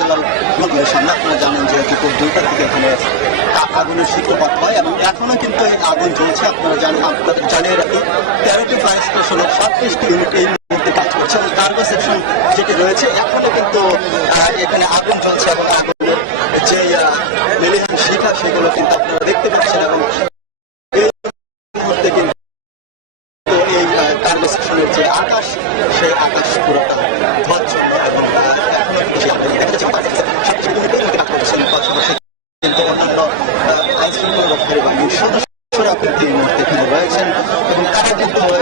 দিকে এখানে কিন্তু এই আগুন জ্বলছে। আপনারা জানেন, আপনাদের জানিয়ে রাখি, তেরোটি ফায়ার স্টেশনের সাতত্রিশটি ইউনিট এই মুহূর্তে কাজ করছে এবং কার্গো সেকশন যেটি রয়েছে, এখনও কিন্তু এখানে আগুন জ্বলছে এবং আগুনের যে শিখা, সেগুলো কিন্তু আপনারা দেখতে পাচ্ছেন এবং এই মুহূর্তে কিন্তু তো এই কার্গো সেকশনের যে আকাশ সেই আকাশ পুরোটা ধোয়াচ্ছন্ন এবং আহ, এখনও কিন্তু সেই আগুন দেখা যাচ্ছে পাঁচ সাতটি ইউনিটের মধ্যে কাজ করছেন পাশাপাশি কিন্তু অন্যান্য আইন শৃঙ্খলা রক্ষাকারী বাহিনীর সদস্যরা কিন্তু এই মুহূর্তে এখানে রয়েছেন এবং তারা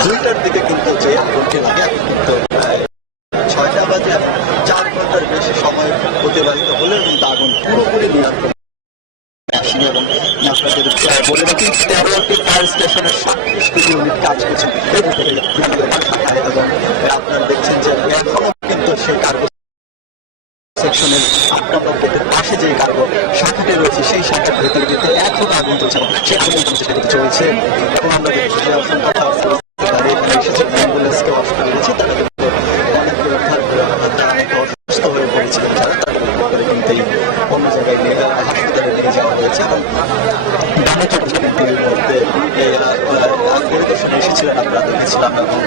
দুইটার দিকে কিন্তু যে আগুনটি লাগে কিন্তু ছয়টা বাজে চার ঘণ্টার বেশি সময় অতিবাহিত কিন্তু আগুন পুরোপুরি এবং বলে রাখি কাজ দেখছেন যে কিন্তু সেই কার্গো সেকশনের পাশে রয়েছে, সেই ভেতরে কিন্তু এখন আগুন চলছে এবং চলছে। সেটা আমরা দেখছি যে অসংখ্য ফায়ার সার্ভিস গাড়ি এখানে এসেছে অ্যাম্বুলেন্সকে অফ করে দিয়েছে তারা কিন্তু অনেকে উদ্ধার করে তারা অনেকে অসুস্থ হয়ে পড়েছিলেন তারা তাদের করে কিন্তু এই অন্য জায়গায় নিয়ে হাসপাতালে নিয়ে যাওয়া হয়েছে এবং মধ্যে এই, আহ, আহ, পরিদর্শনে এসেছিলেন আপনারা দেখেছিলাম এবং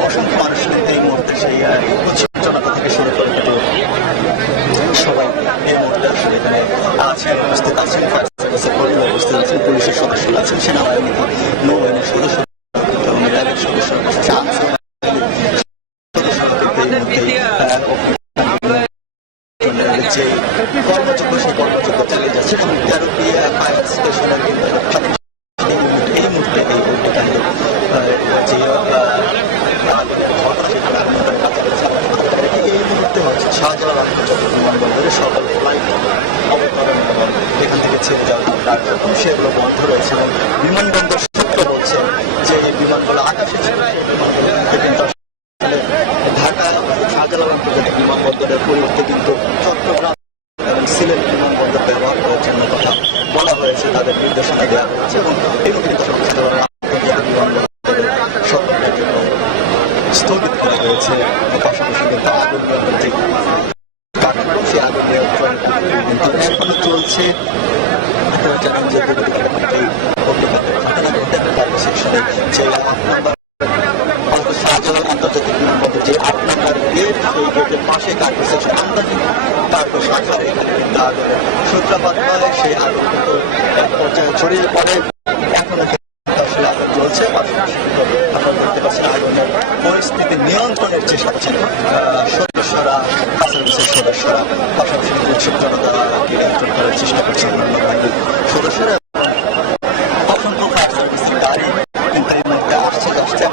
অসংখ্য মানুষ এই মুহূর্তে সেই থেকে শুরু করে সবাই এই মুহূর্তে আসলে এখানে আছেন উপস্থিত আছেন ফায়ার সার্ভিসের কর্মী উপস্থিত আছেন পুলিশের সদস্যরা আছেন সেনাবাহিনী নৌবাহিনীর সদস্য এবং র্যাবের সদস্য আছে সদস্যরা কিন্তু এই মুহূর্তে আহ, যে কর্মযোগ্য সেই কর্মযোগ্য চালিয়ে যাচ্ছে এবং তেরোটি ফায়ার স্টেশনের এই মুহূর্তে, এই যে। এই মুহূর্তে হচ্ছে সকল ফ্লাইট অবতরণ এখান থেকে ছেড়ে যাওয়ার সেগুলো বন্ধ রয়েছে এবং বিমানবন্দর সূত্র বলছে যে এই বিমানগুলো আকাশে ছিল সেই বিমানগুলো কিন্তু আসলে ঢাকা শাহজালাল আন্তর্জাতিক বিমানবন্দরের পরিবর্তে কিন্তু চট্টগ্রাম এবং সিলেট বিমানবন্দর ব্যবহার করার জন্য কথা বলা হয়েছে তাদের নির্দেশনা দেওয়া হয়েছে এবং এই কার্যক্রম স্থগিত করা হয়েছে। পাশাপাশি কিন্তু আগুন নিয়ন্ত্রণ আগুন নিয়ন্ত্রণ কিন্তু এখনও চলছে জানেন যে ঘটনা ঘটে তার সেকশনে যে আট নম্বর শাহজালাল আন্তর্জাতিক বিমানবন্দর যে আট নম্বর গেট সেই গেটের পাশে কার্গো সেকশন আমরা কিন্তু এখানে কিন্তু সূত্রপাত হয় সেই আগুন ছড়িয়ে পড়ে। এখনও আসলে আগুন চলছে আমরা দেখতে পাচ্ছি আগুনের পরিস্থিতি নিয়ন্ত্রণের চেষ্টা করছেন সদস্যরা সার্ভিসের সদস্যরা, পাশাপাশি উৎসব জনতাকে নিয়ন্ত্রণ করার চেষ্টা করছেন সদস্যরা। মুহূর্তে আসছে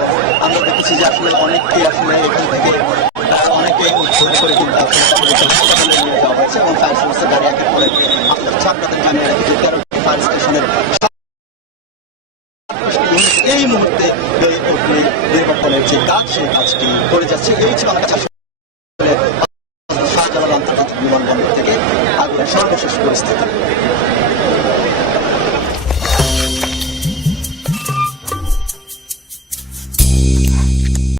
আমরা দেখেছি যে আসলে অনেককে আসলে এখান থেকে এবং এই মুহূর্তে অগ্নি যে কাজ সেই কাজটি করে যাচ্ছে। এই ছিল